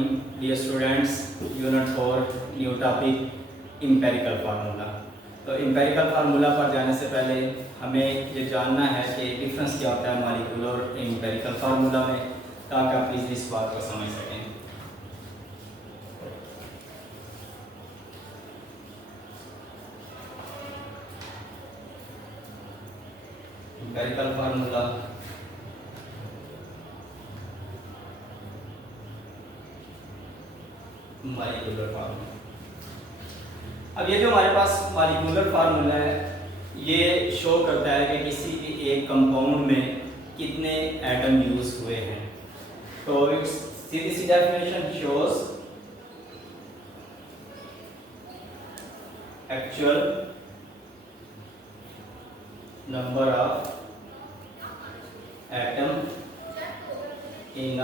Dear students, Unit 4 new topic empirical formula. तो empirical formula पर जाने से पहले हमें ये जानना है कि डिफरेंस क्या होता है मॉलिक्यूलर और इम्पेरिकल फार्मूला में, ताकि आप प्लीज़ इस बात को समझ सकें। Empirical formula molecular formula. अब ये जो हमारे पास मॉलिक्यूलर फार्मूला है ये शो करता है कि किसी भी एक कंपाउंड में कितने एटम यूज हुए हैं। तो सीधी सी definition shows actual number of atom in a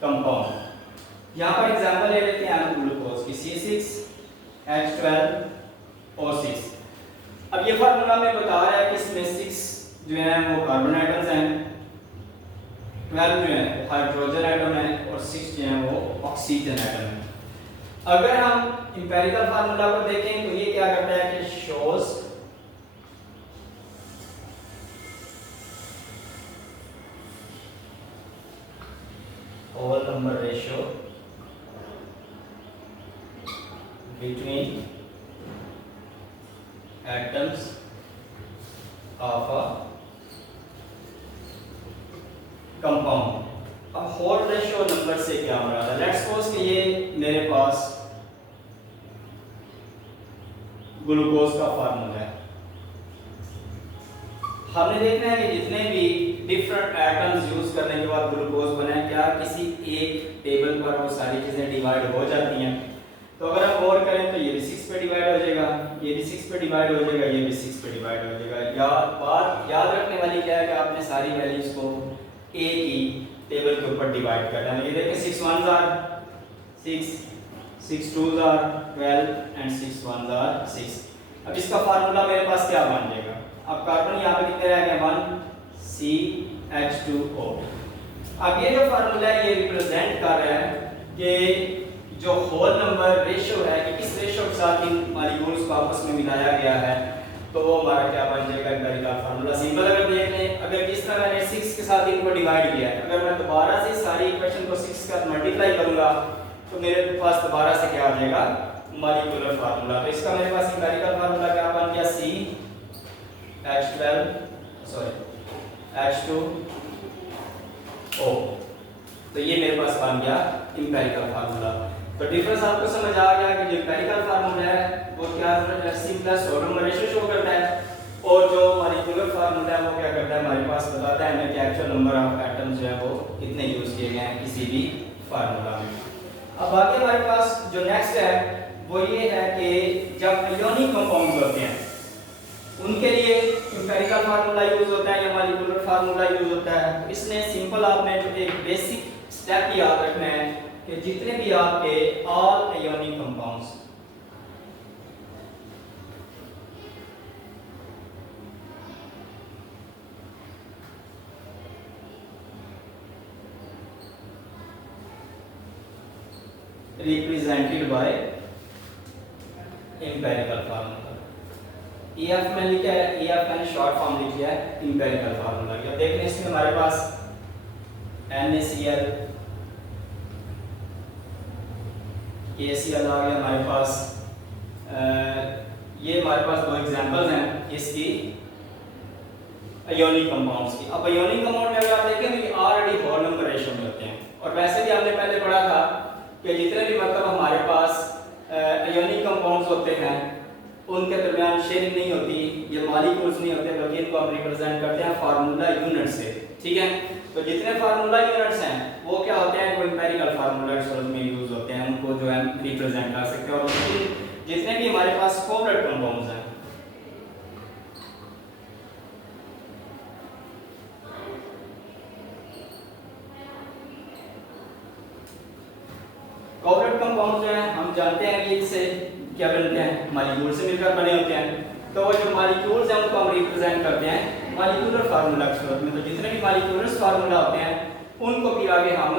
compound. यहाँ पर एग्जांपल ले लेते हैं हम ग्लूकोज की C6H12O6। अब ये फार्मूला में बता रहा है कि इसमें 6 जो है वो कार्बन एटम्स हैं, 12 जो है वो हाइड्रोजन एटम है और 6 जो है वो ऑक्सीजन एटम है। अगर हम इंपेरिकल फार्मूला को देखें तो ये क्या करता है कि shows whole number ratio between atoms of a compound। अब होल रेशियो नंबर से क्या मुराद है? लेट्स सपोज कि ये मेरे पास ग्लूकोज का फार्मूला है। हमने देखना है कि जितने भी डिफरेंट एटम्स यूज करने के बाद ग्लूकोज बना है, क्या किसी एक टेबल पर वो सारी चीजें डिवाइड हो जाती हैं। तो अगर हम गौर करें तो ये भी 6 पे डिवाइड हो जाएगा, ये भी 6 पे डिवाइड हो जाएगा, ये भी 6 पे डिवाइड हो जाएगा। या बात याद रखने वाली क्या है कि आपने सारी वैल्यूज को एक ही टेबल के ऊपर डिवाइड करना है। ये देखें 6 1s are 6, 6 2s are 12 and 6 1s are 6। अब इसका फार्मूला मेरे पास क्या बन जाएगा? अब कार्बन यहाँ पे कितने रह गए? 1CH2O। अब ये जो फार्मूला है ये रिप्रेजेंट कर रहा है कि जो होल नंबर रेशियो है कि किस रेशियो के साथ इन मॉलिक्यूल्स को आपस में मिलाया गया है, तो वो हमारा क्या बन जाएगा? Empirical formula. सिंपल अगर देख लें, अगर जिस तरह मैंने 6 के साथ इनको डिवाइड किया है, अगर मैं दोबारा से सारी इक्वेशन को 6 का मल्टीप्लाई करूंगा तो मेरे पास दोबारा से क्या आ जाएगा? Molecular formula. तो इसका मेरे पास इम्पेरिकल फार्मूला क्या बन गया? H2O। तो ये मेरे पास बन गया इम्पेरिकल फार्मूला। तो डिफरेंस आपको समझ आ गया कि जो इम्पेरिकल फार्मूला है वो क्या simplest whole number ratio show करता है, और जो मॉलिक्यूलर फार्मूला है वो क्या करता है? हमारे पास बताता है हमें कि एक्चुअल नंबर ऑफ एटम्स जो है वो कितने यूज किए गए हैं किसी भी फार्मूला में। अब आगे हमारे पास जो नेक्स्ट है वो ये है कि जब आयोनिक कंपाउंड होते हैं उनके लिए इंपेरिकल फार्मूला यूज होता है या मॉलिक्यूलर फार्मूला यूज होता है। इसमें सिंपल आपने जो एक बेसिक स्टेप याद रखना है कि जितने भी आपके all ionic compounds represented by empirical formula. EF में लिखा है, EF मैंने शॉर्ट फॉर्म लिख लिया है इंपेरिकल फार्मूला की। अब देखते हैं इसमें हमारे पास NaCl, KCl आ गया हमारे पास। ये हमारे पास दो एग्जांपल्स हैं इसकी आयोनिक कंपाउंड्स की। अब आयोनिक कंपाउंड में अगर आप देखें तो ये ऑलरेडी होल नंबर रेशियो में होते हैं, और वैसे भी हमने पहले पढ़ा था कि जितने भी मतलब हमारे पास आयोनिक कंपाउंड्स होते हैं उनके दरमियान शेयरिंग नहीं होती, ये मॉलिक्यूल्स नहीं होते, बल्कि इनको हम रिप्रेजेंट करते हैं फार्मूला यूनिट से। ठीक है, तो जितने फार्मूला यूनिट्स हैं वो क्या होते हैं? वो इंपेरिकल फार्मूला सोल्व में यूज होते हैं, उनको जो है रिप्रेजेंट कर सकते हैं। और जितने भी हमारे पास कोवलेंट कंपाउंड्स हैं कोवलेंट कंपाउंड जो है हम जानते हैं कि इससे क्या बनते हैं? मॉलिक्यूल से मिलकर बने होते हैं। तो वो जो मॉलिक्यूल्स हैं उनको हम रिप्रेजेंट करते हैं मॉलिक्यूलर फार्मूला की सूरत में। तो जितने भी मॉलिक्यूलर फार्मूला होते हैं उनको फिर आगे हम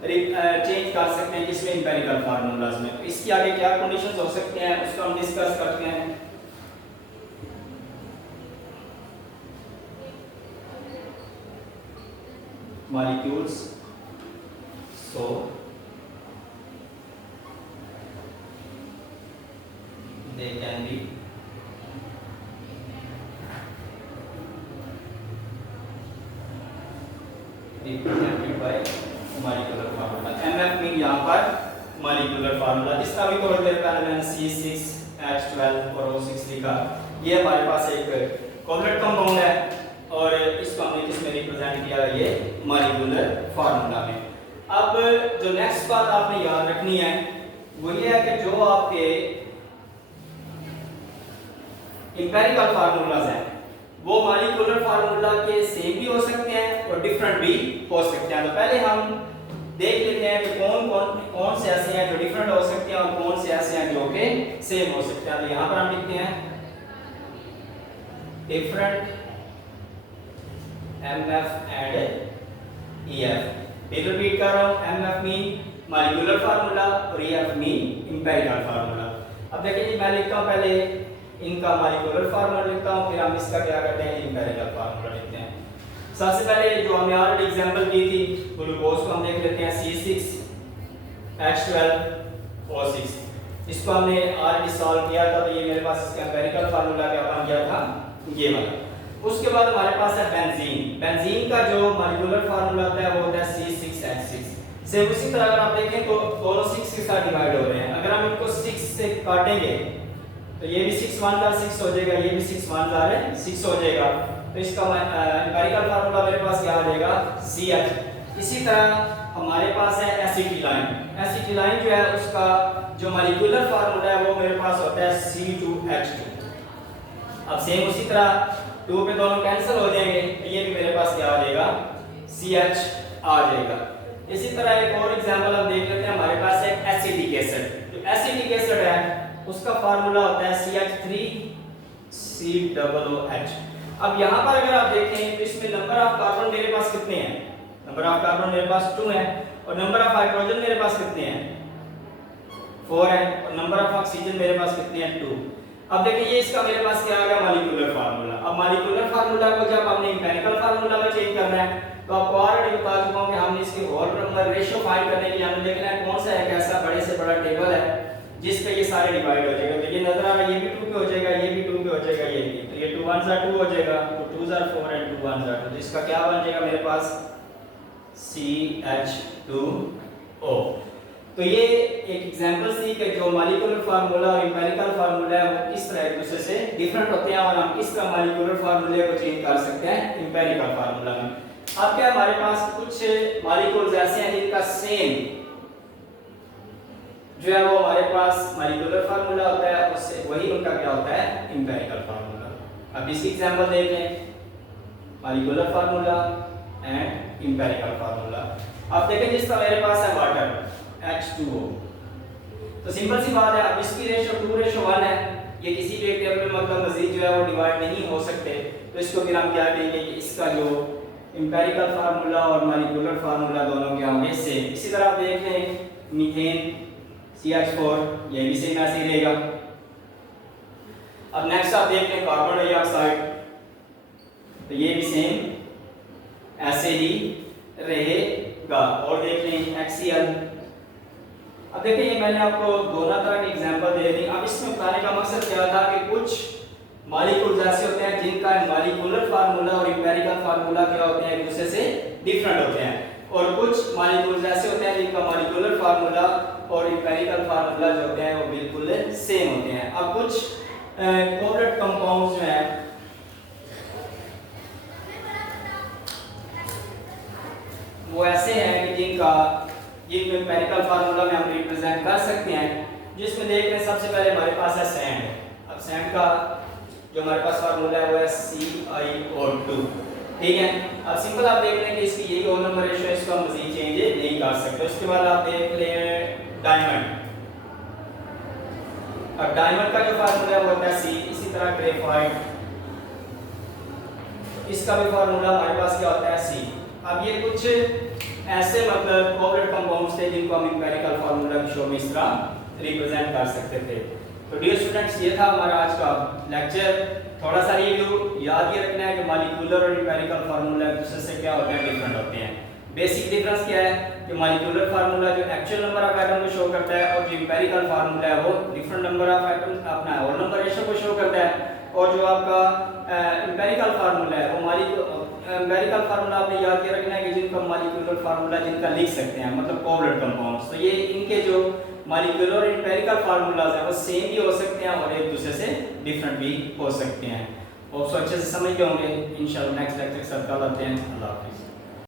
चेंज कर सकते हैं किसमें, इंपेरिकल फार्मूलाज में। तो इसके आगे क्या कंडीशंस हो सकते हैं उसको हम डिस्कस करते हैं। Molecules so they can be represented by molecular formula। MF mean यहाँ पर molecular formula। इसका भी थोड़ी देर पहले मैंने C6H12 और O6 लिखा। ये हमारे पास एक कोवलेंट कंपाउंड है और इसको हमने किसमें रिप्रेजेंट किया, ये molecular formula में। अब जो नेक्स्ट बात आपने याद रखनी है वो ये है कि जो आपके इंपेरिकल फार्मूलाज हैं वो मॉलिक्यूलर फार्मूला के सेम भी हो सकते हैं और डिफरेंट भी हो सकते हैं। तो पहले हम देख लेते हैं कि कौन से ऐसे हैं जो डिफरेंट हो सकते हैं और कौन से ऐसे हैं जो कि सेम हो सकते हैं। तो यहाँ पर हम लिखते हैं डिफरेंट MF एंड EF। फिर रिपीट कर रहा हूँ, MF मीन मॉलिक्यूलर फार्मूला और EF मीन इंपेरिकल फार्मूला। अब देखिए मैं लिखता हूँ पहले इनका मॉलिक्यूलर फार्मूला लिखता हूँ, फिर हम इसका क्या करते हैं, इंपेरिकल फार्मूला लिखते हैं। सबसे पहले जो हमने ऑलरेडी एग्जांपल की थी ग्लूकोज को हम देख लेते हैं C6H12O6। इसको हमने ऑलरेडी सॉल्व किया था, तो ये मेरे पास इसका इंपेरिकल फार्मूला क्या बन गया था, ये वाला। उसके बाद हमारे पास है बेंजीन। बेंजीन का जो मॉलिक्यूलर फार्मूला होता है वो होता है C6H6। से उसी तरह अगर आप देखें तो दोनों 6 के साथ डिवाइड हो रहे हैं। अगर हम इनको 6 से काटेंगे तो ये भी 6 1 जार 6 हो जाएगा, ये भी 6 1 जार 6 हो जाएगा। तो इसका इंपेरिकल फार्मूला मेरे पास क्या आ जाएगा, CH। इसी तरह हमारे पास है एसिटिलाइन। एसिटिलाइन जो है उसका जो मॉलिक्यूलर फार्मूला है वो मेरे पास होता है C2H2। अब सेम उसी तरह 2 पे दोनों कैंसिल हो जाएंगे, तो ये भी मेरे पास क्या आ जाएगा, CH आ जाएगा। इसी तरह एक और एग्जांपल हम देख लेते हैं। हमारे पास है एसिटिक एसिड। जो एसिटिक एसिड है उसका फार्मूला होता है CH3COOH। अब यहाँ पर अगर आप देखें तो इसमें नंबर ऑफ कार्बन मेरे पास कितने हैं, नंबर ऑफ कार्बन मेरे पास 2 है और नंबर ऑफ हाइड्रोजन मेरे पास कितने हैं, 4 है और नंबर ऑफ ऑक्सीजन मेरे पास कितने हैं, 2। अब देखिए ये इसका मेरे पास क्या आ गया, मॉलिक्यूलर फार्मूला। अब मॉलिक्यूलर फार्मूला को जब हमने इंपेरिकल फार्मूला में चेंज करना है तो आपको ऑलरेडी बता चुका हूं कि हमने इसके होल नंबर रेशियो फाइंड करने के लिए हमने देखना है कौन सा एक ऐसा बड़े से बड़ा टेबल है जिस पे ये सारे डिवाइड हो जाएगा। तो ये नजर आ रहा है, ये भी 2 पे हो जाएगा, ये भी 2 पे हो जाएगा, ये भी। तो ये 2 1 2 हो जाएगा, तो 2 4 एंड 2 1 2। तो इसका क्या बन जाएगा मेरे पास, CH2O। तो ये एक एग्जांपल थी कि जो मॉलिक्यूलर फार्मूला और इंपेरिकल फार्मूला है वो किस तरह एक दूसरे से डिफरेंट होते हैं और हम किस तरह मॉलिक्यूलर फार्मूले को चेंज कर सकते हैं इंपेरिकल फार्मूला में। अब क्या हमारे पास कुछ मॉलिक्यूल्स ऐसे हैं जिनका सेम जो है वो हमारे पास मॉलिक्यूलर फार्मूला होता है, उससे वही उनका क्या होता है, इंपेरिकल फार्मूला। अब इसकी एग्जांपल देख लें, molecular formula and empirical formula. अब देखें जिस तरह मेरे पास है वाटर H2O, तो सिंपल सी बात है, अब इसकी रेशियो 2:1 है। ये किसी भी एक टेबल में मतलब मजीद जो है वो डिवाइड नहीं हो सकते, तो इसको फिर हम क्या कहेंगे कि इसका जो इंपेरिकल फार्मूला और मॉलिक्यूलर फार्मूला दोनों क्या होंगे, सेम। इसी तरह आप देख लें मीथेन CH4, ये भी सेम ऐसे ही रहेगा। अब नेक्स्ट आप देख लें कार्बन डाइऑक्साइड, तो ये भी सेम ऐसे ही रहेगा। और देख लें HCl। अब देखिए ये मैंने आपको दोनों तरह की एग्जांपल दे दी। अब इसमें बताने का मकसद क्या था कि कुछ मॉलिक्यूल्स ऐसे होते हैं जिनका मॉलिक्यूलर फार्मूला और इंपेरिकल फार्मूला क्या होते हैं, एक दूसरे से डिफरेंट होते हैं, और कुछ मॉलिक्यूल्स ऐसे होते हैं जिनका मॉलिक्यूलर फार्मूला और इंपेरिकल फार्मूला जो होते हैं वो बिल्कुल सेम होते हैं। अब कुछ कोवलेंट कंपाउंड्स जो हैं वो ऐसे हैं कि जिनका इंपेरिकल फार्मूला में हम रिप्रेजेंट कर सकते हैं, जिसमें देख रहे हैं सबसे पहले हमारे पास है सैंड। अब सैंड का जो हमारे पास फार्मूला है वो है CiO2, ठीक है। अब सिंपल आप देख लें कि इसकी यही होल नंबर रेशियो है, इसको हम मजीद चेंज नहीं कर सकते। उसके बाद आप देख लें डायमंड। अब डायमंड का जो फार्मूला है वो होता है C। इसी तरह ग्रेफाइट, इसका भी फार्मूला हमारे पास क्या होता है, C। अब ये कुछ ऐसे मतलब कोवलेंट कंपाउंड्स थे जिनको हम एम्पिरिकल फार्मूला की शो में इस तरह रिप्रेजेंट कर सकते थे। तो डियर स्टूडेंट्स, ये था हमारा आज का लेक्चर। थोड़ा सा रिव्यू याद ये रखना है कि मॉलिक्यूलर और एम्पिरिकल फार्मूला एक दूसरे से क्या होते हैं, डिफरेंट होते हैं। बेसिक डिफरेंस क्या है कि मॉलिक्यूलर फार्मूला जो एक्चुअल नंबर ऑफ एटम को शो करता है और जो एम्पिरिकल फार्मूला है वो डिफरेंट नंबर ऑफ एटम्स अपना होल नंबर रेशियो को शो करता है। और जो आपका एम्पिरिकल फार्मूला है वो एम्पिरिकल फार्मूला आपने याद के रखना है कि जिनका मॉलिक्यूलर फार्मूला जिनका लिख सकते हैं मतलब कोवलेंट कंपाउंड्स। तो ये इनके जो मॉलिक्यूलर और एम्पिरिकल फार्मूलाज है वो सेम भी हो सकते हैं और एक दूसरे से डिफरेंट भी हो सकते हैं। और उसको अच्छे से समझ गए होंगे। इंशाल्लाह नेक्स्ट लेक्चर के साथ कल आते हैं। अल्लाह हाफिज़।